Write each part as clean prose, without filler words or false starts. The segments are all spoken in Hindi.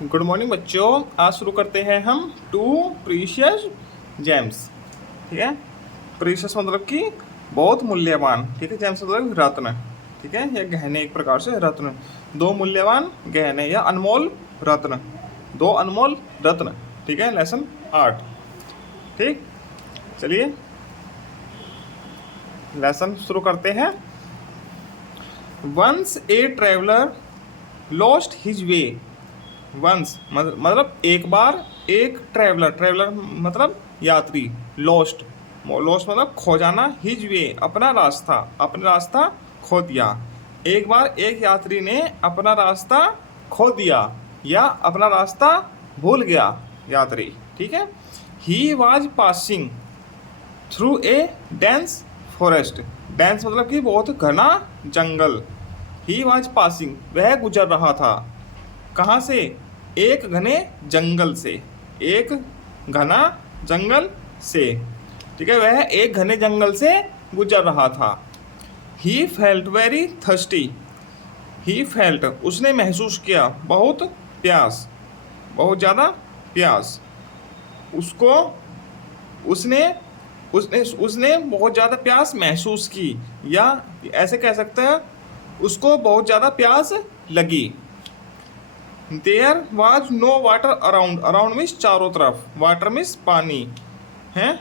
गुड मॉर्निंग बच्चों। आज शुरू करते हैं हम टू प्रीशियस जेम्स। ठीक है, प्रीशियस मतलब कि बहुत मूल्यवान। ठीक है, जेम्स मतलब रत्न। ठीक है, या गहने, एक प्रकार से रत्न। दो मूल्यवान गहने या अनमोल रत्न, दो अनमोल रत्न। ठीक है, लेसन 8। ठीक, चलिए लेसन शुरू करते हैं। Once a traveller lost his way. Once मतलब एक बार, एक ट्रेवलर, ट्रेवलर मतलब यात्री। लॉस्ट, लॉस्ट मतलब खो जाना। हिज वे अपना रास्ता, अपना रास्ता खो दिया। एक बार एक यात्री ने अपना रास्ता खो दिया या अपना रास्ता भूल गया, यात्री। ठीक है, he was passing through a dense forest. Dense मतलब कि बहुत घना जंगल। ही वॉज पासिंग वह गुजर रहा था। कहाँ से? एक घने जंगल से, एक घना जंगल से। ठीक है, वह एक घने जंगल से गुजर रहा था। He felt very thirsty. He felt उसने महसूस किया, बहुत प्यास, बहुत ज़्यादा प्यास। उसको उसने उसने उसने बहुत ज़्यादा प्यास महसूस की, या ऐसे कह सकते हैं उसको बहुत ज़्यादा प्यास लगी। There was no water around. Around means चारों तरफ, वाटर मीन्स पानी है।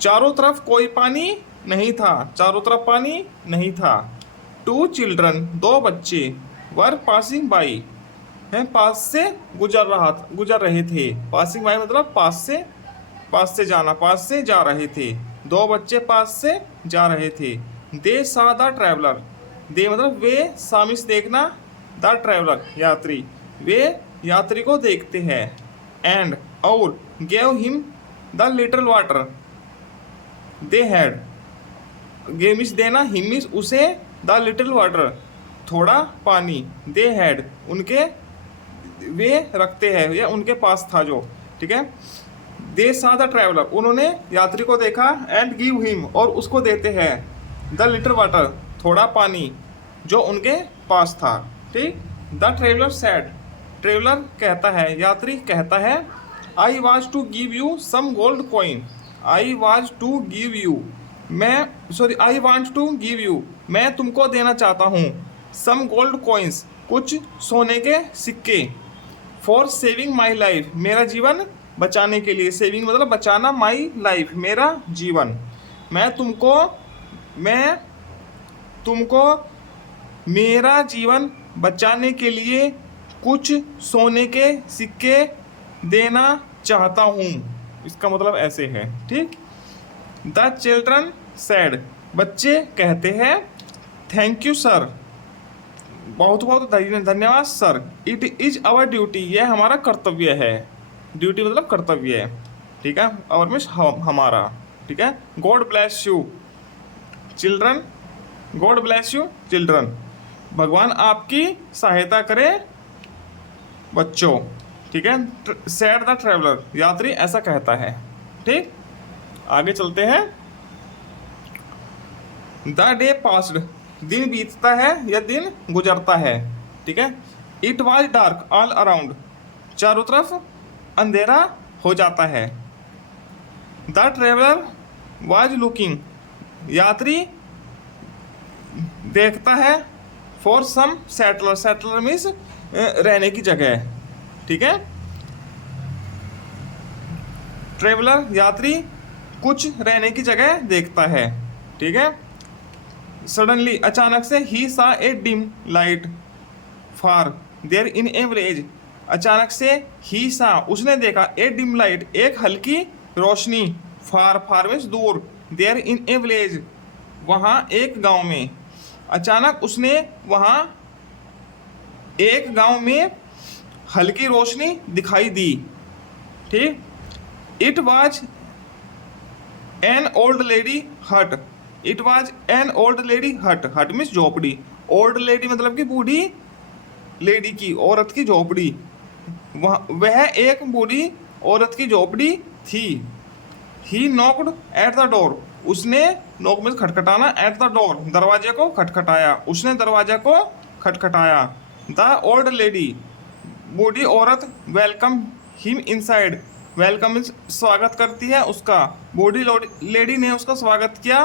चारों तरफ कोई पानी नहीं था, चारों तरफ पानी नहीं था। टू चिल्ड्रन दो बच्चे, वर पासिंग बाई हैं पास से गुजर रहे थे। पासिंग बाई मतलब पास से, पास से जाना, पास से जा रहे थे। दो बच्चे पास से जा रहे थे। दे सा द ट्रैवलर। दे मतलब वे, सामिस देखना, द ट्रैवलर यात्री, वे यात्री को देखते हैं। एंड और gave him the little water they had. Gave means देना, हिम मीन्स उसे, द लिटिल वाटर थोड़ा पानी, दे हैड उनके, वे रखते हैं या उनके पास था जो। ठीक है, दे सा द ट्रैवलर उन्होंने यात्री को देखा। एंड गिव हिम और उसको देते हैं, द लिटिल वाटर थोड़ा पानी जो उनके पास था। ठीक, द ट्रेवलर सैड ट्रेवलर कहता है, यात्री कहता है, I was to give you some gold coin. I was to give you, मैं sorry I want to give you मैं तुमको देना चाहता हूँ, सम गोल्ड कॉइन्स कुछ सोने के सिक्के। फॉर सेविंग माई लाइफ मेरा जीवन बचाने के लिए। सेविंग मतलब बचाना, माई लाइफ मेरा जीवन। मैं तुमको मैं तुमको मेरा जीवन बचाने के लिए कुछ सोने के सिक्के देना चाहता हूँ। इसका मतलब ऐसे है। ठीक, द चिल्ड्रन सैड बच्चे कहते हैं, थैंक यू सर, बहुत बहुत धन्यवाद sir. It is our duty यह हमारा कर्तव्य है। ड्यूटी मतलब कर्तव्य है। ठीक है, आवर मीन्स हमारा। ठीक है, God bless you children, God bless you children, भगवान आपकी सहायता करे बच्चों। ठीक है, सैड द ट्रैवलर यात्री ऐसा कहता है। ठीक, आगे चलते हैं। द डे पास्ड दिन बीतता है या दिन गुजरता है। ठीक है, it was dark all around चारों तरफ अंधेरा हो जाता है। द ट्रेवलर वॉज लुकिंग यात्री देखता है, for some shelter. Shelter means रहने की जगह। ठीक है, ट्रेवलर यात्री कुछ रहने की जगह देखता है। ठीक है, सडनली अचानक से, ही सा a dim light far there in a village. अचानक से ही सा उसने देखा, ए डिम लाइट एक हल्की रोशनी, फार फार मीन्स दूर, देयर इन ए विलेज वहाँ एक गांव में। अचानक उसने वहाँ एक गांव में हल्की रोशनी दिखाई दी। ठीक, it was an old lady hut. It was an old lady hut. Hut means झोपड़ी। ओल्ड लेडी मतलब कि बूढ़ी लेडी की, औरत की झोपड़ी। वह एक बूढ़ी औरत की झोपड़ी थी। He knocked at the door उसने, नॉक मीन्स खटखटाना, एट द डोर दरवाजे को खटखटाया, उसने दरवाजे को खटखटाया। द ओल्ड लेडी बूढ़ी औरत welcome him inside, welcome means स्वागत करती है उसका, बूढ़ी लेडी ने उसका स्वागत किया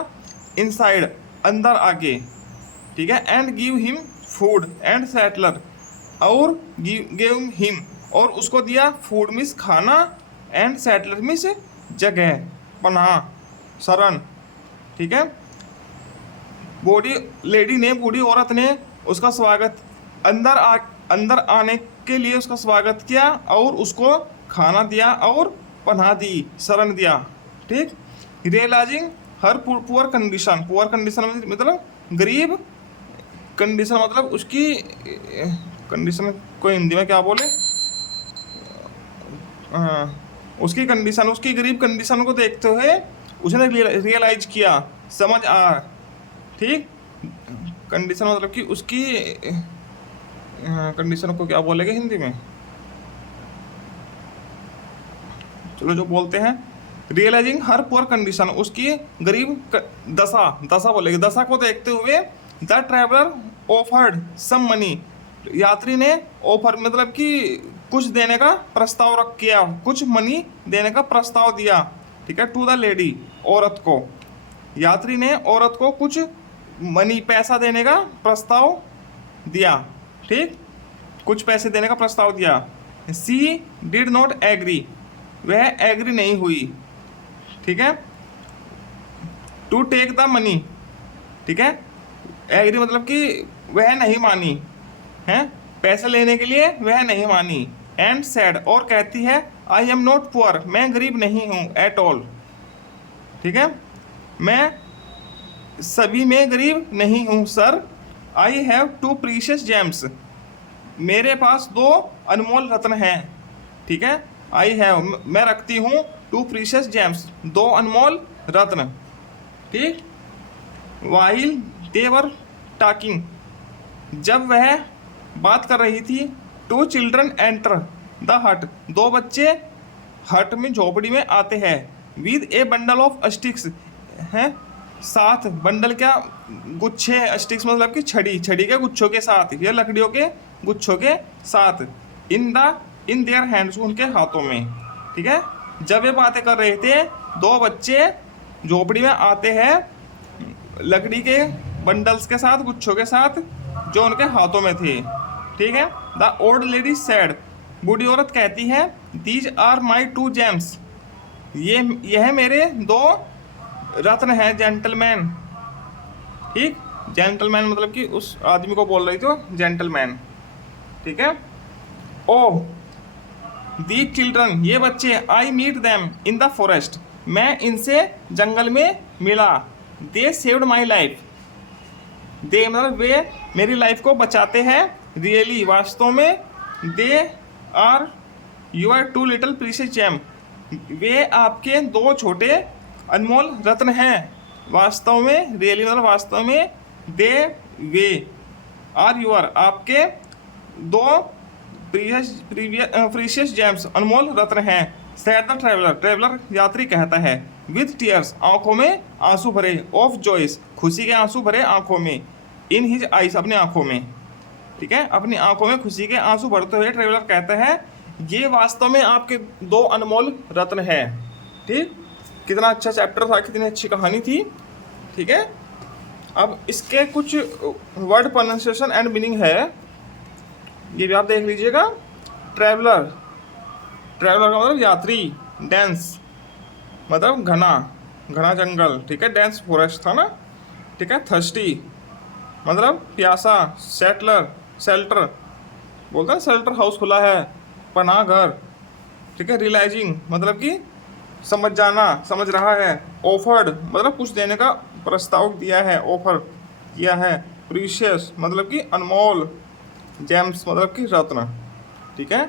इनसाइड अंदर आके, ठीक है। And give him food and shelter, और गिव हिम और उसको दिया, फूड मीन्स खाना, एंड सेटलर मीन्स जगह, पनाह, शरण, ठीक है। बूढ़ी लेडी ने, बूढ़ी औरत ने उसका स्वागत अंदर आने के लिए उसका स्वागत किया और उसको खाना दिया और पनाह दी, शरण दिया, ठीक। रियलाइजिंग हर पुअर कंडीशन मतलब गरीब, कंडीशन मतलब उसकी कंडीशन को हिंदी में क्या बोले, उसकी कंडीशन, उसकी गरीब कंडीशन को देखते हुए उसने रियलाइज किया, समझ आ, ठीक। कंडीशन मतलब कि उसकी कंडीशन को क्या बोलेंगे हिंदी में, चलो जो बोलते हैं, रियलाइजिंग हर पुअर कंडीशन, उसकी गरीब दशा बोलेंगे, दशा को देखते हुए the traveller offered some money, यात्री ने ऑफर मतलब कि कुछ देने का प्रस्ताव रख किया, कुछ मनी देने का प्रस्ताव दिया, ठीक है, टू द लेडी, औरत को, यात्री ने औरत को कुछ मनी पैसा देने का प्रस्ताव दिया, ठीक, कुछ पैसे देने का प्रस्ताव दिया। सी डिड नॉट एग्री, वह एग्री नहीं हुई, ठीक है। टू टेक द मनी, ठीक है, एग्री मतलब कि वह नहीं मानी है, पैसे लेने के लिए वह नहीं मानी। एंड सैड और कहती है, आई एम नॉट पुअर, मैं गरीब नहीं हूँ एट ऑल, ठीक है, मैं सभी में गरीब नहीं हूँ sir. I have two precious gems, मेरे पास 2 अनमोल रत्न हैं, ठीक है। आई हैव मैं रखती हूँ, टू प्रीशियस जेम्स 2 अनमोल रत्न, ठीक। वाइल दे वर टॉकिंग, जब वह बात कर रही थी, 2 चिल्ड्रन एंटर द हट, 2 बच्चे हट में झोपड़ी में आते हैं। With A bundle of sticks, हैं साथ, बंडल क्या, गुच्छे, स्टिक्स मतलब कि छड़ी के गुच्छों के साथ या लकड़ियों के गुच्छों के साथ, इन देयर हैंड्स, उनके हाथों में, ठीक है। जब ये बातें कर रहे थे, 2 बच्चे झोपड़ी में आते हैं लकड़ी के बंडल्स के साथ, गुच्छों के साथ, जो उनके हाथों में थे, ठीक है। द ओल्ड लेडी सैड, बूढ़ी औरत कहती है, दीज आर माई 2 जेम्स, यह मेरे 2 रत्न है जेंटलमैन, ठीक। जेंटलमैन मतलब कि उस आदमी को बोल रही थी जेंटलमैन, ठीक है। ओ दी चिल्ड्रन, ये बच्चे, I meet them in the forest, मैं इनसे जंगल में मिला। दे सेव्ड माई लाइफ, दे मतलब वे मेरी लाइफ को बचाते हैं, रियली वास्तव में, they are your 2 little precious gem, वे आपके 2 छोटे अनमोल रत्न हैं, वास्तव में, रियली मतलब वास्तव में, दे वे आर यूर आपके 2 प्रीशियस जेम्स अनमोल रत्न हैं। सैड द ट्रैवलर यात्री कहता है, विथ टीयर्स आंखों में आंसू भरे, ऑफ जॉयस खुशी के आंसू भरे आंखों में, इन हिज आइस अपनी आंखों में, ठीक है, अपनी आंखों में खुशी के आंसू भरते हुए ट्रैवलर कहता है, ये वास्तव में आपके 2 अनमोल रत्न हैं, ठीक। कितना अच्छा चैप्टर था, कितनी अच्छी कहानी थी, ठीक है। अब इसके कुछ वर्ड प्रोनाउंसिएशन एंड मीनिंग है, ये भी आप देख लीजिएगा। ट्रैवलर का मतलब यात्री, डेंस मतलब घना जंगल, ठीक है, डेंस फॉरेस्ट था ना, ठीक है। थर्स्टी मतलब प्यासा, शेल्टर बोलते हैं, शेल्टर हाउस खुला है, पनाह घर, ठीक है। रियलाइजिंग मतलब कि समझ रहा है। ऑफर्ड मतलब कुछ देने का प्रस्ताव दिया है, ऑफर किया है। प्रीशियस मतलब कि अनमोल, जेम्स मतलब कि रत्न, ठीक है।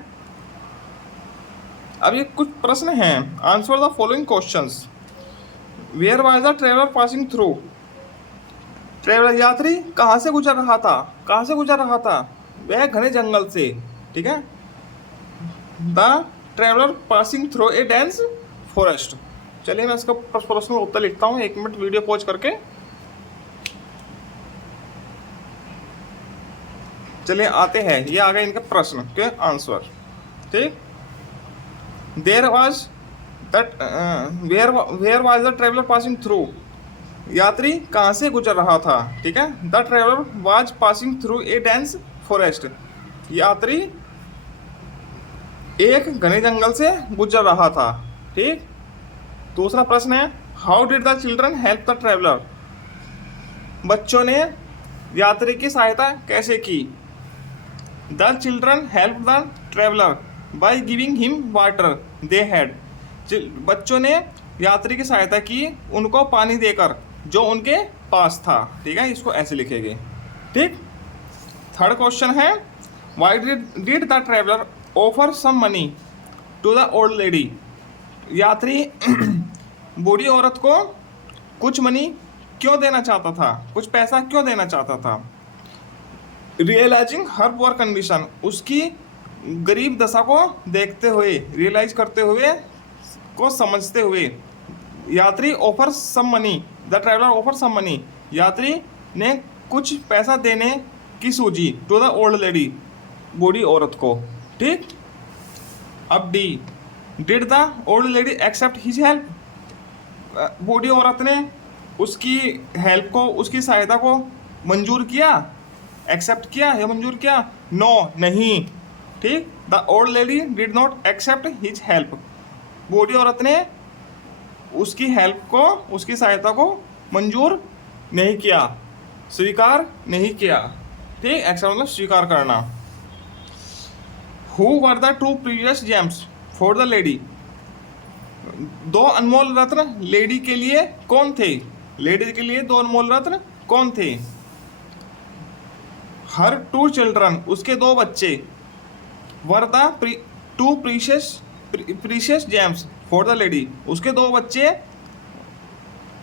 अब ये कुछ प्रश्न हैं, answer the following questions. Where was the traveller passing through, traveller यात्री कहाँ से गुजर रहा था, वह घने जंगल से, ठीक है। The traveller passing through a dense forest. चलिए मैं इसका प्रश्न उत्तर लिखता हूँ, 1 मिनट वीडियो पॉज करके। चलिए आते हैं, ये आ गए इनके प्रश्न के आंसर। ठीक, there was that where was the traveller passing through, यात्री कहाँ से गुजर रहा था। ठीक है, the traveller was passing through a dense forest, यात्री एक घने जंगल से गुजर रहा था। ठीक, दूसरा प्रश्न है how did the children help the traveller, बच्चों ने यात्री की सहायता कैसे की। The children help the traveller by giving him water they had, बच्चों ने यात्री की सहायता की उनको पानी देकर जो उनके पास था। ठीक है, इसको ऐसे लिखेंगे। ठीक, थर्ड क्वेश्चन है why did the traveller offer some money to the old lady, यात्री बूढ़ी औरत को कुछ मनी क्यों देना चाहता था, कुछ पैसा क्यों देना चाहता था। रियलाइजिंग हर पुअर कंडीशन, उसकी गरीब दशा को देखते हुए, रियलाइज करते हुए, को समझते हुए, यात्री offer some money, the traveller offer some money, यात्री ने कुछ पैसा देने की सूझी टू द ओल्ड लेडी, बूढ़ी औरत को। ठीक, अब D, did the old lady accept his help, बूढ़ी औरत ने उसकी हेल्प को, उसकी सहायता को मंजूर किया, एक्सेप्ट किया या मंजूर किया। नो, नहीं। ठीक, the old lady did not accept his help, बूढ़ी औरत ने उसकी हेल्प को, उसकी सहायता को मंजूर नहीं किया, स्वीकार नहीं किया। ठीक, एक्सेप्ट मतलब स्वीकार करना। Who were the two previous James for the lady, दो अनमोल रत्न लेडी के लिए कौन थे, लेडी के लिए दो अनमोल रत्न कौन थे। हर टू चिल्ड्रन, उसके दो बच्चे, were the two precious James for the lady, उसके दो बच्चे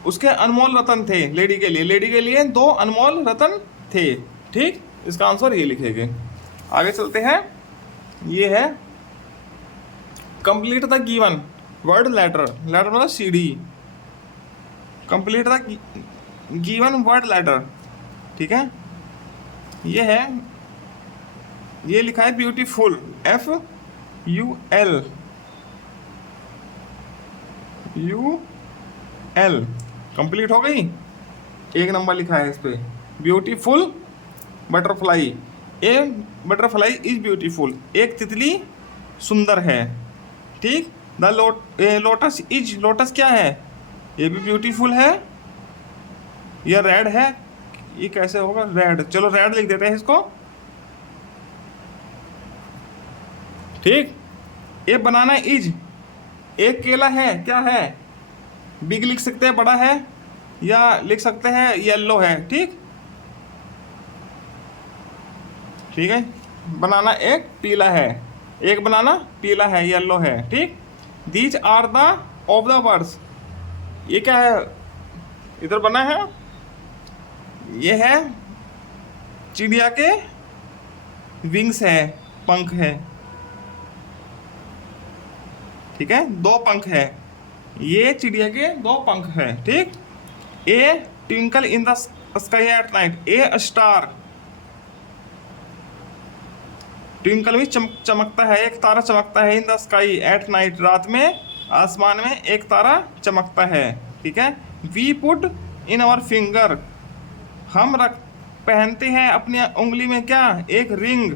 उसके अनमोल रतन थे लेडी के लिए, लेडी के लिए दो अनमोल रतन थे। ठीक, इसका आंसर ये लिखेंगे। आगे चलते हैं, ये है complete the given word letter, letter मतलब सीढ़ी, complete the given word letter. ठीक है, ये है, ये लिखा है ब्यूटीफुल, FUL, कंप्लीट हो गई, एक नंबर लिखा है इस पे। Beautiful butterfly, A butterfly is beautiful, एक तितली सुंदर है। ठीक, द लोटस इज, लोटस क्या है, ये भी ब्यूटीफुल है। यह रेड है, ये कैसे होगा रेड, चलो रेड लिख देते हैं इसको। ठीक, ये बनाना इज, एक केला है, क्या है, बिग लिख सकते हैं, बड़ा है, या लिख सकते हैं येलो है। ठीक, ठीक है, बनाना एक पीला है, एक बनाना पीला है, येलो है। ठीक, these are the of the words, ये क्या है, इधर बना है, ये है चिड़िया के विंग्स है, पंख है। ठीक है, दो पंख है, ये चिड़िया के दो पंख है। ठीक, a twinkle in the sky at night, a star, twinkle भी चमकता है, एक तारा चमकता है, in the sky at night, रात में आसमान में एक तारा चमकता है। ठीक है, we put in our finger, हम पहनते हैं अपनी उंगली में क्या, एक रिंग।